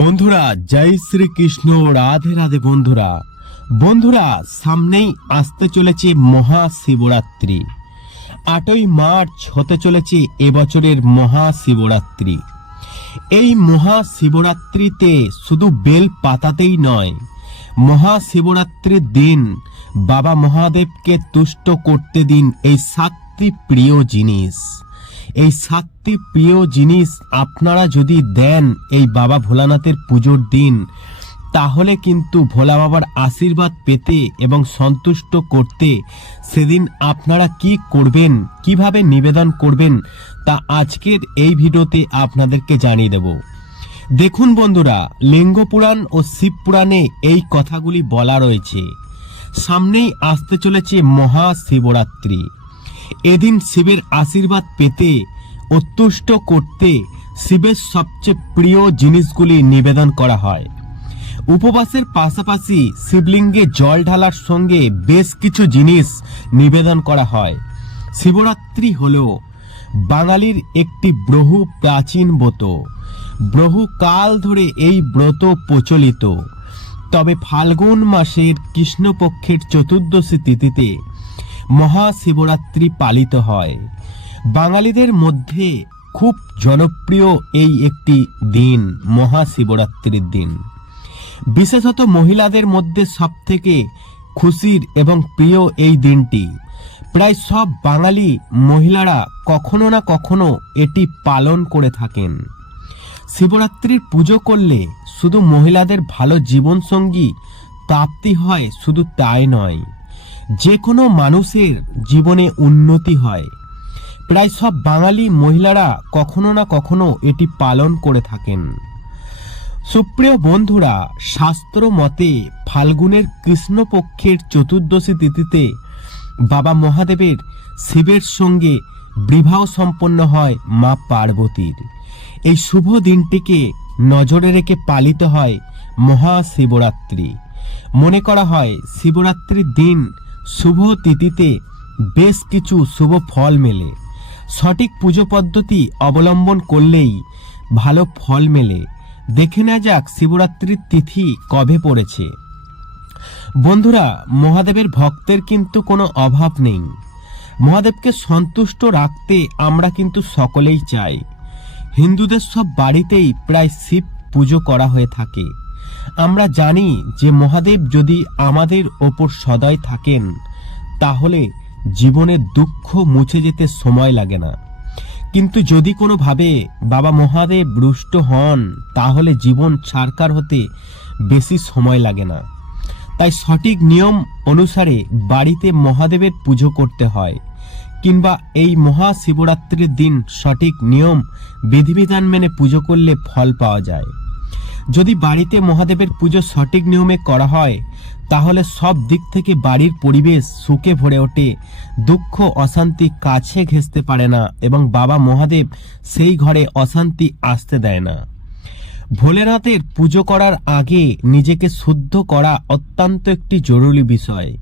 বন্ধুরা, জয় শ্রীকৃষ্ণ, রাধে রাধে বন্ধুরা। বন্ধুরা, সামনেই আসতে চলেছে মহাশিবরাত্রি। আটই মার্চ হতে চলেছে এবছরের মহাশিবরাত্রি। এই মহাশিবরাত্রিতে শুধু বেল পাতাতেই নয়, মহাশিবরাত্রির দিন বাবা মহাদেবকে তুষ্ট করতে দিন এই সাতটি প্রিয় জিনিস। এই সাতটি প্রিয় জিনিস আপনারা যদি দেন এই বাবা ভোলানাথের পুজোর দিন, তাহলে কিন্তু ভোলা বাবার আশীর্বাদ পেতে এবং সন্তুষ্ট করতে সেদিন আপনারা কি করবেন, কীভাবে নিবেদন করবেন, তা আজকের এই ভিডিওতে আপনাদেরকে জানিয়ে দেব। দেখুন বন্ধুরা, লিঙ্গ পুরাণ ও শিব পুরাণে এই কথাগুলি বলা রয়েছে। সামনেই আসতে চলেছে মহাশিবরাত্রি এদিন শিবের আশীর্বাদ পেতে, অতুষ্ট করতে শিবের সবচেয়ে প্রিয় জিনিসগুলি নিবেদন করা হয়। উপবাসের পাশাপাশি শিবলিঙ্গে জল ঢালার সঙ্গে বেশ কিছু জিনিস নিবেদন করা হয়। শিবরাত্রি হল বাঙালির একটি বহু প্রাচীন ব্রত। বহু কাল ধরে এই ব্রত প্রচলিত। তবে ফাল্গুন মাসের কৃষ্ণপক্ষের চতুর্দশী তিথিতে মহাশিবরাত্রি পালিত হয়। বাঙালিদের মধ্যে খুব জনপ্রিয় এই একটি দিন, মহাশিবরাত্রির দিন। বিশেষত মহিলাদের মধ্যে সবথেকে খুশির এবং প্রিয় এই দিনটি। প্রায় সব বাঙালি মহিলারা কখনো না কখনো এটি পালন করে থাকেন। শিবরাত্রির পুজো করলে শুধু মহিলাদের ভালো জীবনসঙ্গী প্রাপ্তি হয়, শুধু তাই নয়। যে কোনো মানুষের জীবনে উন্নতি হয়। প্রায় সব বাঙালি মহিলারা কখনো না কখনো এটি পালন করে থাকেন। সুপ্রিয় বন্ধুরা, শাস্ত্র মতে ফাল্গুনের কৃষ্ণপক্ষের চতুর্দশী তিথিতে বাবা মহাদেবের শিবের সঙ্গে বিবাহ সম্পন্ন হয় মা পার্বতীর। এই শুভ দিনটিকে নজরে রেখে পালিত হয় মহাশিবরাত্রি। মনে করা হয়, শিবরাত্রির দিন শুভ তিথিতে বেশ কিছু শুভ ফল মেলে। সঠিক পুজো পদ্ধতি অবলম্বন করলেই ভালো ফল মেলে। দেখে নেওয়া যাক শিবরাত্রির তিথি কবে পড়েছে। বন্ধুরা, মহাদেবের ভক্তের কিন্তু কোনো অভাব নেই। মহাদেবকে সন্তুষ্ট রাখতে আমরা কিন্তু সকলেই চাই। হিন্দুদের সব বাড়িতেই প্রায় শিব পুজো করা হয়ে থাকে। আমরা জানি যে মহাদেব যদি আমাদের ওপর সদয় থাকেন, তাহলে জীবনের দুঃখ মুছে যেতে সময় লাগে না। কিন্তু যদি কোনোভাবে বাবা মহাদেব রুষ্ট হন, তাহলে জীবন ছাড়কার হতে বেশি সময় লাগে না। তাই সঠিক নিয়ম অনুসারে বাড়িতে মহাদেবের পুজো করতে হয়, কিংবা এই মহাশিবরাত্রির দিন সঠিক নিয়ম বিধিবিধান মেনে পুজো করলে ফল পাওয়া যায়। যদি বাড়িতে মহাদেবের পুজো সঠিক নিয়মে করা হয়, তাহলে সব দিক থেকে বাড়ির পরিবেশ সুখে ভরে ওঠে, দুঃখ, অশান্তি কাছে ঘেঁষতে পারে না এবং বাবা মহাদেব সেই ঘরে অশান্তি আসতে দেয় না। ভোলেনাথের পুজো করার আগে নিজেকে শুদ্ধ করা অত্যন্ত একটি জরুরি বিষয়।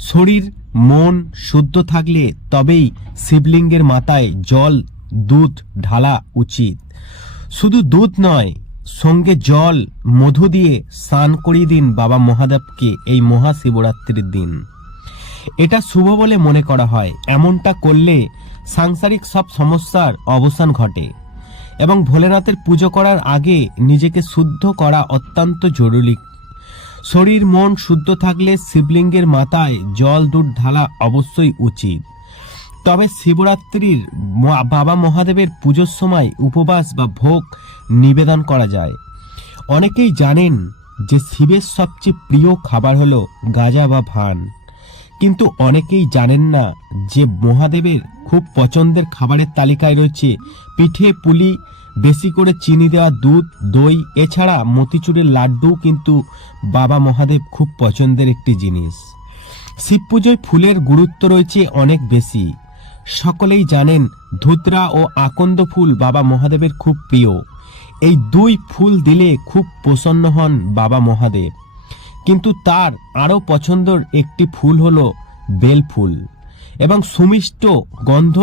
শরীর, মন শুদ্ধ থাকলে তবেই শিবলিঙ্গের মাথায় জল, দুধ ঢালা উচিত। শুধু দুধ নয় সঙ্গে জল, মধু দিয়ে স্নান করিয়ে দিন বাবা মহাদেবকে এই মহাশিবরাত্রির দিন। এটা শুভ বলে মনে করা হয়। এমনটা করলে সাংসারিক সব সমস্যার অবসান ঘটে এবং ভোলেনাথের পুজো করার আগে নিজেকে শুদ্ধ করা অত্যন্ত জরুরি। শরীর মন শুদ্ধ থাকলে শিবলিঙ্গের মাথায় জল দুধ ঢালা অবশ্যই উচিত। তবে শিবরাত্রির বাবা মহাদেবের পুজোর সময় উপবাস বা ভোগ নিবেদন করা যায়। অনেকেই জানেন যে শিবের সবচেয়ে প্রিয় খাবার হলো গাজা বা ভান। কিন্তু অনেকেই জানেন না যে মহাদেবের খুব পছন্দের খাবারের তালিকায় রয়েছে পিঠে পুলি, বেশি করে চিনি দেওয়া দুধ, দই, এছাড়া মতিচুরের লাড্ডু কিন্তু বাবা মহাদেব খুব পছন্দের একটি জিনিস। শিব পুজোয় ফুলের গুরুত্ব রয়েছে অনেক বেশি। সকলেই জানেন ধুতরা ও আকন্দ ফুল বাবা মহাদেবের খুব প্রিয়। এই দুই ফুল দিলে খুব প্রসন্ন হন বাবা মহাদেব। কিন্তু তার আরও পছন্দর একটি ফুল হলো বেল ফুল এবং সুমিষ্ট গন্ধ,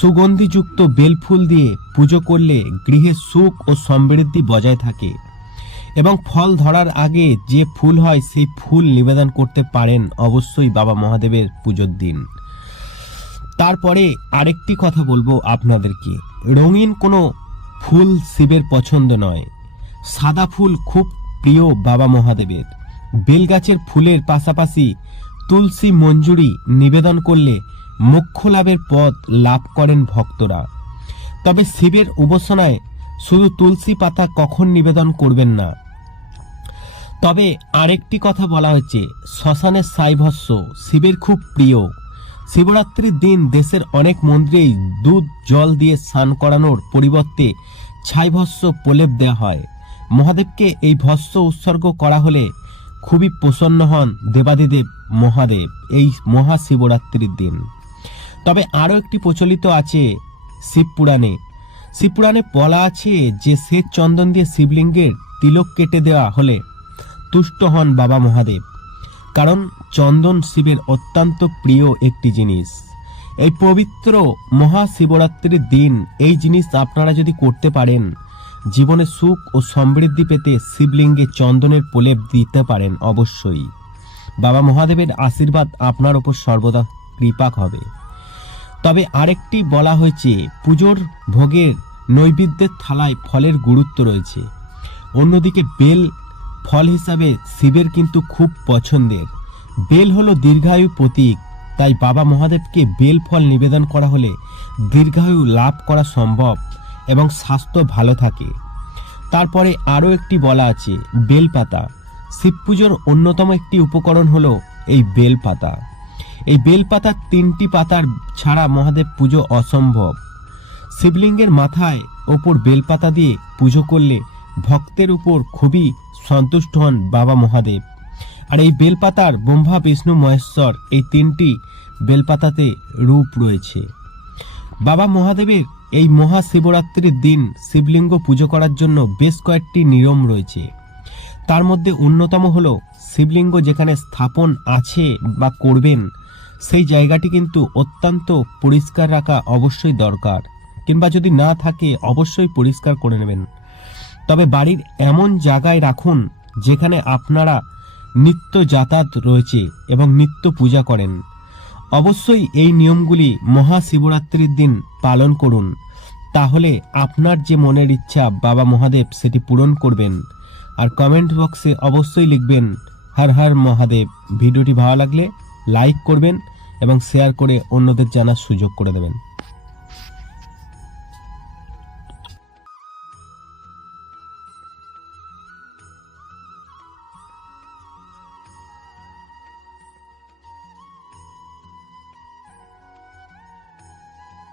সুগন্ধিযুক্ত বেল ফুল দিয়ে পুজো করলে গৃহে সুখ ও সমৃদ্ধি বজায় থাকে এবং ফল ধরার আগে যে ফুল হয় সেই ফুল নিবেদন করতে পারেন অবশ্যই বাবা মহাদেবের পুজোর দিন। তারপরে আরেকটি কথা বলব আপনাদেরকে। রঙিন কোনো ফুল শিবের পছন্দ নয়। সাদা ফুল খুব প্রিয় বাবা মহাদেবের। বেলগাছের ফুলের পাশাপাশি তুলসী মঞ্জুরি নিবেদন করলে মোক্ষ লাভের পথ লাভ করেন ভক্তরা। তবে শিবের উপাসনায় শুধু তুলসী পাতা কখন নিবেদন করবেন না। তবে আরেকটি কথা বলা হয়েছে শ্মশানের সাইভস্য, শিবের খুব প্রিয়। শিবরাত্রির দিন দেশের অনেক মন্দিরেই দুধ, জল দিয়ে স্নান করানোর পরিবর্তে ছাইভস্য প্রলেপ দেওয়া হয়। মহাদেবকে এই ভস্য উৎসর্গ করা হলে খুবই প্রসন্ন হন দেবাদিদেব মহাদেব এই মহাশিবরাত্রির দিন। তবে আরও একটি প্রচলিত আছে শিবপুরাণে শিবপুরাণে বলা আছে যে শ্বেত চন্দন দিয়ে শিবলিঙ্গের তিলক কেটে দেওয়া হলে তুষ্ট হন বাবা মহাদেব। কারণ চন্দন শিবের অত্যন্ত প্রিয় একটি জিনিস। এই পবিত্র মহাশিবরাত্রির দিন এই জিনিস আপনারা যদি করতে পারেন, জীবনে সুখ ও সমৃদ্ধি পেতে শিবলিঙ্গে চন্দনের প্রলেপ দিতে পারেন অবশ্যই। বাবা মহাদেবের আশীর্বাদ আপনার ওপর সর্বদা কৃপাক হবে। তবে আরেকটি বলা হয়েছে, পুজোর ভোগের নৈবেদ্যের থালায় ফলের গুরুত্ব রয়েছে। অন্যদিকে বেল ফল হিসাবে শিবের কিন্তু খুব পছন্দের। বেল হলো দীর্ঘায়ু প্রতীক, তাই বাবা মহাদেবকে বেল ফল নিবেদন করা হলে দীর্ঘায়ু লাভ করা সম্ভব এবং স্বাস্থ্য ভালো থাকে। তারপরে আরও একটি বলা আছে বেলপাতা শিব পুজোর অন্যতম একটি উপকরণ হলো এই বেলপাতা এই বেলপাতার তিনটি পাতার ছাড়া মহাদেব পুজো অসম্ভব। শিবলিঙ্গের মাথায় ওপর বেলপাতা দিয়ে পুজো করলে ভক্তের উপর খুবই সন্তুষ্ট হন বাবা মহাদেব। আর এই বেলপাতার ব্রহ্মা, বিষ্ণু, মহেশ্বর এই তিনটি বেলপাতাতে রূপ রয়েছে। বাবা মহাদেবের এই মহাশিবরাত্রির দিন শিবলিঙ্গ পুজো করার জন্য বেশ কয়েকটি নিয়ম রয়েছে। তার মধ্যে অন্যতম হলো শিবলিঙ্গ যেখানে স্থাপন আছে বা করবেন, সেই জায়গাটি কিন্তু অত্যন্ত পরিষ্কার রাখা অবশ্যই দরকার। কিংবা যদি না থাকে, অবশ্যই পরিষ্কার করে নেবেন। তবে বাড়ির এমন জায়গায় রাখুন যেখানে আপনারা নিত্য যাতায়াত রয়েছে এবং নিত্য পূজা করেন। অবশ্যই এই নিয়মগুলি মহাশিবরাত্রির দিন পালন করুন। তাহলে আপনার যে মনের ইচ্ছা বাবা মহাদেব সেটি পূরণ করবেন। আর কমেন্ট বক্সে অবশ্যই লিখবেন, হর হর মহাদেব। ভিডিওটি ভালো লাগলে লাইক করবেন এবং শেয়ার করে অন্যদের জানার সুযোগ করে দেবেন।